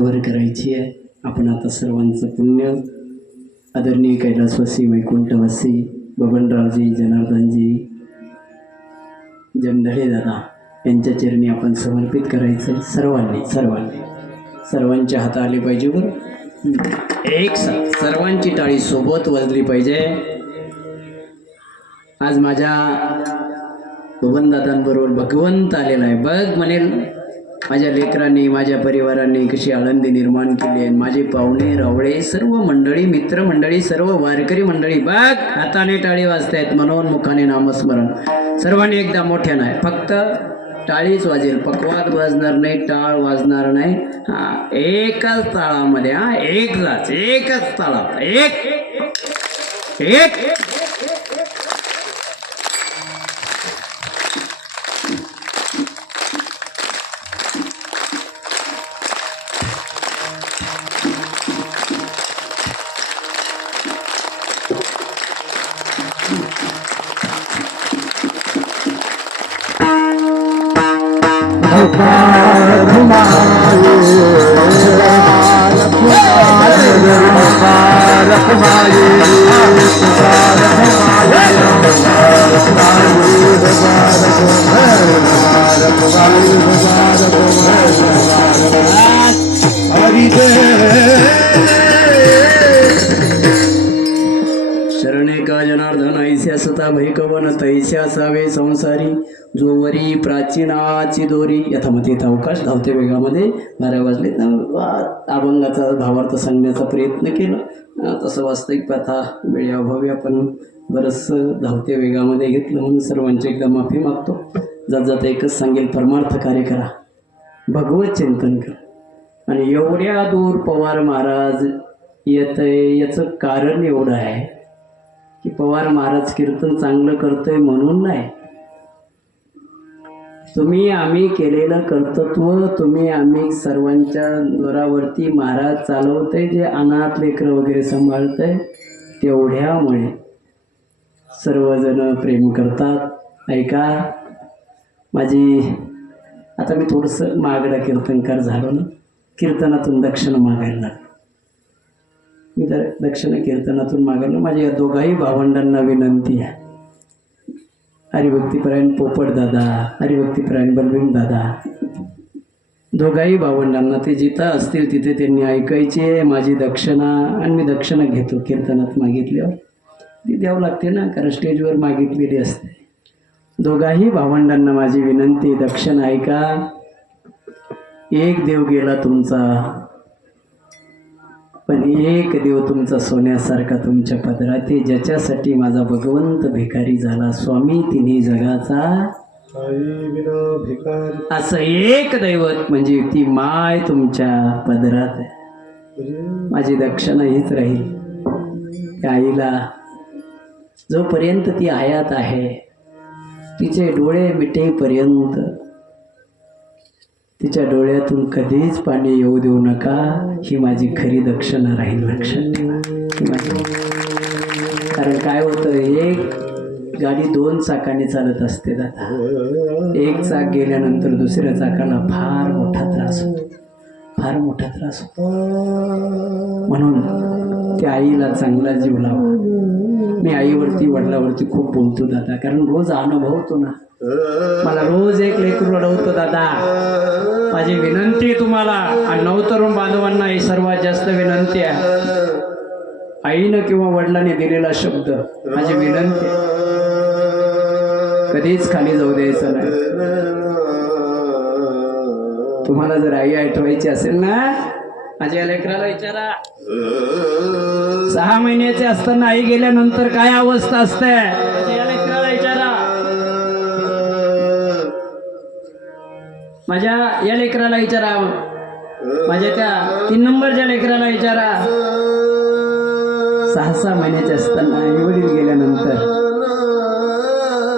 हातवर करायची आहे. आपण आता सर्वांचं पुण्य आदरणीय कैलासवासी वैकुंठवासी बबनरावजी जनार्दनजी जमधळे दादा यांच्या चरणी आपण समर्पित करायचं. सर्वांच्या हात आले पाहिजे बरं. एक साथ सर्वांची टाळी सोबत वाजली पाहिजे. आज माझ्या बबनदादांबरोबर भगवंत आलेला आहे. बघ म्हणेल माझ्या लेकरांनी माझ्या परिवाराने कशी आळंदी निर्माण केली आहे. माझे पाहुणे रावळे सर्व मंडळी मित्रमंडळी सर्व वारकरी मंडळी बघ हाताने टाळी वाजतायत. मनोन्मुखाने नामस्मरण. सर्वांनी एकदा मोठ्यानं आहे. फक्त टाळीच वाजेल. पकवाद वाजणार नाही, टाळ वाजणार नाही. हा एकच ताळामध्ये हा एकच ताळात एक एक शरणेका जनार्दन ऐस्या सता भैकवन तैस्या सावे संसारी जोवरी प्राचीनाची दोरी. यथामतीत अवकाश. धावते वेगामध्ये 12 वाजले. अभंगाचा भावार्थ सांगण्याचा प्रयत्न केला. तसं वास्तविक पाहता वेळेअभावी आपण बरंचसं धावते वेगामध्ये घेतलं म्हणून सर्वांची एकदा माफी मागतो. जात एकच सांगेल, परमार्थ कार्य करा, भगवत चिंतन करा. आणि एवढ्या दूर पवार महाराज येत आहे याचं कारण एवढं आहे की पवार महाराज कीर्तन चांगलं करतोय म्हणून नाही. तुम्ही आम्ही केलेलं कर्तृत्व, तुम्ही आम्ही सर्वांच्या जोरावरती महाराज चालवतंय, जे अनाथ लेकरं वगैरे सांभाळतंय, तेवढ्यामुळे सर्वजण प्रेम करतात. ऐका माझी, आता मी थोडंसं मागडा कीर्तनकार झालो ना, कीर्तनातून दक्षिणा मागायला लागलो. मी तर दक्षिणा कीर्तनातून मागायला. माझ्या या दोघाही भावंडांना विनंती आहे. हरिभक्तीपरायण पोपट दादा, हरिभक्तीपरायण बलभीम दादा, दोघाही भावंडांना ते जिथं असतील तिथे त्यांनी ऐकायची आहे माझी दक्षिणा. आणि मी दक्षिणा घेतो कीर्तनात मागितल्यावर. ती द्यावं लागते ना, कारण स्टेजवर मागितलेली असते. दोघाही भावंडांना माझी विनंती, दक्षिणा ऐका. एक देव गेला तुमचा, पण एक देव तुमचा सोन्यासारखा तुमच्या पदरात, ज्याच्यासाठी माझा भगवंत भिकारी झाला. स्वामी तिन्ही जगाचा असं एक दैवत म्हणजे ती माय तुमच्या पदरात आहे. माझी दक्षिणा हीच राहील. त्या आईला जोपर्यंत ती हयात आहे, तिचे डोळे मिटेपर्यंत तिच्या डोळ्यातून कधीच पाणी येऊ देऊ नका. ही माझी खरी दक्षिणा राहील, लक्षात ठेवा. ही माझी, कारण काय होतं, एक गाडी 2 चाकाने चालत असते दादा. एक चाक गेल्यानंतर दुसऱ्या चाकाला फार मोठा त्रास होतो. म्हणून त्या आईला चांगला जीव लावा. मी आईवरती वडिलावरती खूप बोलतो दादा, कारण रोज अनुभवतो ना. मला रोज एक लेकरू रडवतो दादा. माझी विनंती तुम्हाला आणि नवतरुण बांधवांना ही सर्वात जास्त विनंती आहे. आईनं किंवा वडिलांनी दिलेला शब्द, माझी विनंती कधीच खाली जाऊ द्यायचं नाही. तुम्हाला जर आई आठवायची असेल ना, माझ्या लेकराला विचारा. 6 महिन्याचे असताना आई गेल्यानंतर काय अवस्था असते, माझ्या लेकराला विचारा. माझ्या या लेकराला विचारा, माझ्या त्या 3 नंबरच्या लेकराला विचारा. 6 महिन्याचे असताना आई वडील गेल्यानंतर.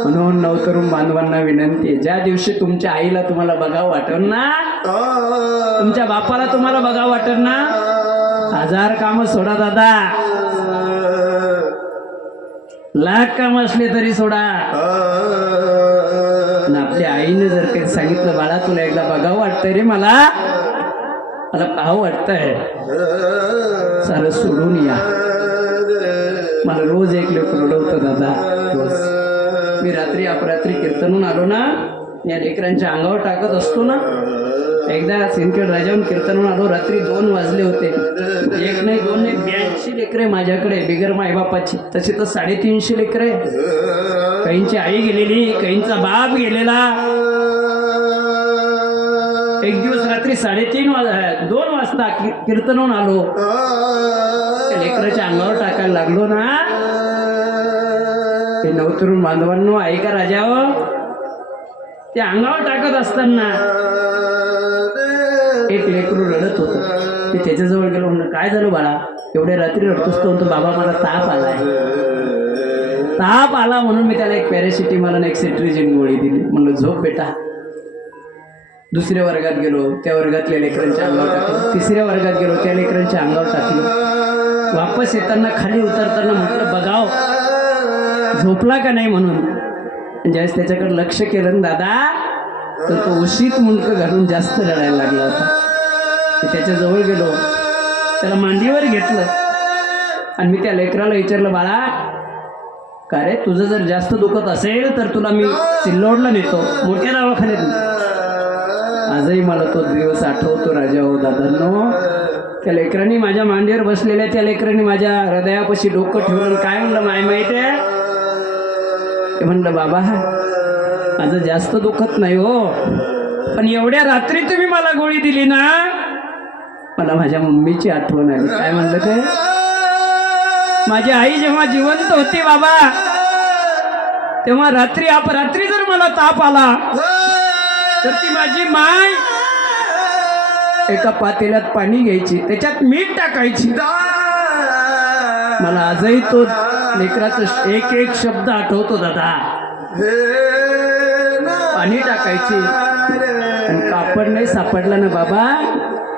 म्हणून नवतरुण बांधवांना विनंती आहे, ज्या दिवशी तुमच्या आईला तुम्हाला बघावं वाटल ना, तुमच्या बापाला तुम्हाला बघावं वाटल ना, 1000 कामं सोडा दादा, लाख काम असले तरी सोडा. आपल्या आईने जर काही सांगितलं, बाळा तुला एकदा बघावं वाटतंय रे मला, मला पाहावं वाटतंय, सारं सोडून या. मला रोज एक लेकरू रडवतं दादा, रोज. मी रात्री अपरात्री कीर्तनून आलो ना, या लेकरांच्या अंगावर टाकत असतो ना. एकदा सिंदखेड राजाहून कीर्तनून आलो, रात्री 2 वाजले होते. एक नाही, 2 नाही, 82 लेकरे माझ्याकडे बिगर मायबापाची. तशी तर 350 लेकरे. काहींची आई गेलेली, काहींचा बाप गेलेला. एक दिवस रात्री 2 वाजता कीर्तनून आलो. त्या लेकराच्या अंगावर टाकायला लागलो ना. हे नवतरुण बांधवांनो, ऐका राजाओ, ते अंगावर टाकत असताना एक लेकरू रडत होतं. मी त्याच्याजवळ गेलो, म्हणलं काय झालं बाळा, एवढ्या रात्री रडतोस? तो म्हणतो बाबा मला ताप आलाय. ताप आला म्हणून मी त्याला एक पॅरासिटामॉल आणि एक सेट्रिजिन गोळी दिली. म्हणलं झोप बेटा. दुसऱ्या वर्गात गेलो, त्या वर्गातल्या लेकरांच्या अंगावर टाकलं. तिसऱ्या वर्गात गेलो, त्या लेकरांच्या अंगावर टाकलं. वापस येताना खाली उतरताना म्हटलं बघाव झोपला का नाही म्हणून. ज्यावेळेस त्याच्याकडे लक्ष केलं ना दादा, तर तो उशीत मुंडकं घालून जास्त रडायला लागला होता. मी त्याच्याजवळ गेलो, त्याला मांडीवर घेतलं आणि मी त्या लेकराला विचारलं बाळा, का रे तुझं जर जास्त दुखत असेल तर तुला मी सिल्लोडला नेतो, मोठ्या दवाखान्यात. आजही मला तो दिवस आठवतो राजा हो दादांनो. त्या लेकरांनी माझ्या मांडीवर बसलेल्या त्या लेकरांनी माझ्या हृदयापाशी डोकं ठेवलं. काय म्हणलं माहिती आहे? ते म्हणलं बाबा माझं जास्त दुखत नाही हो, पण एवढ्या रात्री तुम्ही मला गोळी दिली ना, मला माझ्या मम्मीची आठवण आली. काय म्हणलं ते? माझी आई जेव्हा जिवंत होती बाबा, तेव्हा रात्री अपरात्री जर मला ताप आला तर ती माझी माय एका पातेल्यात पाणी घ्यायची, त्याच्यात मीठ टाकायची. मला आजही तो लेकराचा एक एक शब्द आठवतो दादा. पाणी टाकायची आणि कापड नाही सापडला ना बाबा,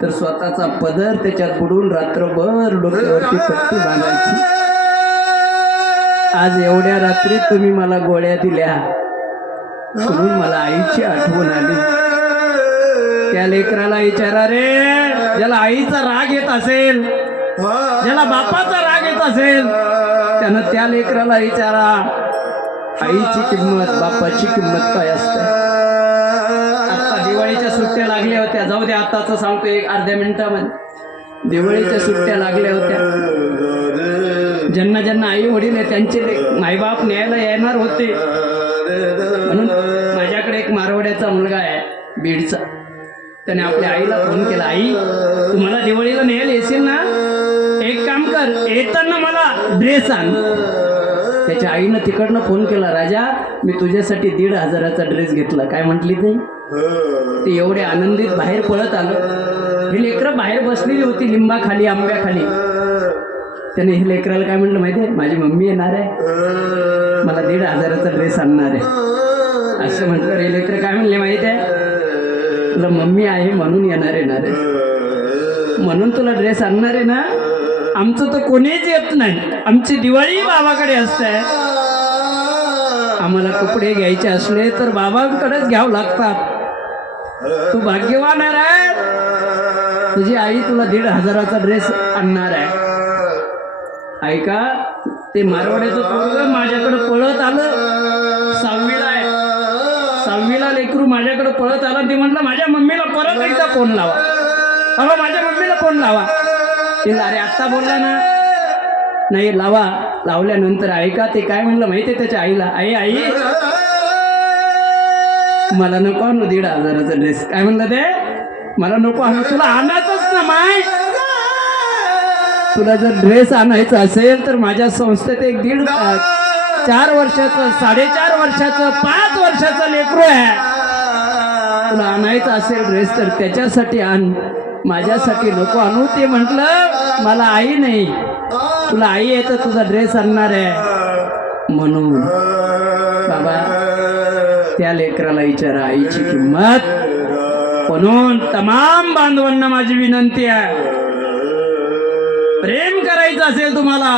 तर स्वतःचा पदर त्याच्यात बुडून रात्रभर डोक्यावरती पट्टी बांधायची. आज एवढ्या रात्री तुम्ही मला गोळ्या दिल्या म्हणून मला आईची आठवण आली. त्या लेकराला विचारा रे, ज्याला आईचा राग येत असेल, ज्याला बापाचा राग येत असेल, त्यानं त्या लेकराला विचारा आईची किंमत, बापाची किंमत काय असते. आता दिवाळीच्या सुट्ट्या लागल्या होत्या, जाऊ दे आताच सांगतो एक अर्ध्या मिनिटामध्ये. दिवाळीच्या सुट्ट्या लागल्या होत्या. ज्यांना ज्यांना आई वडील आहे त्यांचे मायबाप न्यायला येणार होते. म्हणून माझ्याकडे एक मारवाड्याचा मुलगा आहे बीडचा. त्याने आपल्या आईला फोन केला, आई तुम्हाला दिवाळीला न्यायला येशील ना, एक काम कर, येताना मला ड्रेस आण. त्याच्या आईनं तिकडनं फोन केला, राजा मी तुझ्यासाठी 1,500चा ड्रेस घेतला. काय म्हटली ते एवढे आनंदित बाहेर पळत आलं. ही लेकरं बाहेर बसलेली होती लिंबाखाली, आंब्याखाली. त्याने हे लेकराला काय म्हटलं माहिती आहे, माझी मम्मी येणार आहे, मला 1,500चा ड्रेस आणणार आहे असं म्हटलं. हे लेकर काय म्हणले माहिती आहे, तुला मम्मी आहे म्हणून येणार आहे, म्हणून तुला ड्रेस आणणार आहे ना. आमचं तर कोणीच येत नाही, आमची दिवाळी बाबाकडे असते. आम्हाला कपडे घ्यायचे असले तर बाबांकडेच घ्यावं लागतात. तू भाग्यवान आहे, तुझी आई तुला 1,500चा ड्रेस आणणार आहे. ऐका, ते मारवाड्याचं पोरगं माझ्याकडे पळत आलं. 6वीला आहे, 6वीला लेकरू माझ्याकडे पळत आला. ते म्हटलं माझ्या मम्मीला परत एकदा फोन लावा, बाबा माझ्या मम्मीला फोन लावा. ते अरे आत्ता बोलला ना, नाही लावा. लावल्यानंतर ऐका ते काय म्हणलं माहिती आहे त्याच्या आईला, आई मला नको आणू 1,500चा ड्रेस. काय म्हणलं ते, मला नको आणू. तुला आणायचंच ना माय, तुला जर ड्रेस आणायचा असेल तर माझ्या संस्थेत एक 4 वर्षाचं, 4.5 वर्षाचं, 5 वर्षाचं लेकरू आहे. तुला आणायचं असेल ड्रेस तर त्याच्यासाठी आण, माझ्यासाठी नको आणू. ते म्हटलं मला आई नाही, तुला आई आहे तर तुझा ड्रेस आणणार आहे. म्हणून बाबा त्या लेकराला विचारा आईची किंमत. म्हणून तमाम बांधवांना माझी विनंती आहे, प्रेम करायचं असेल तुम्हाला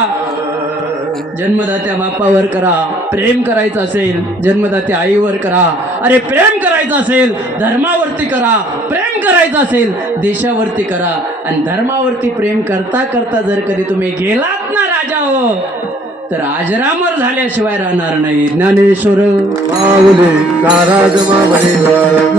जन्मदात्या बापावर करा, प्रेम करायचं असेल जन्मदात्या आईवर करा. अरे प्रेम करायचं असेल धर्मावरती करा, प्रेम करायचं असेल देशावरती करा आणि धर्मावरती प्रेम करता करता जर कधी तुम्ही गेलात ना राजा हो तर आजरामर झाल्याशिवाय राहणार नाही. ज्ञानेश्वर माऊली नाराज मावळीवर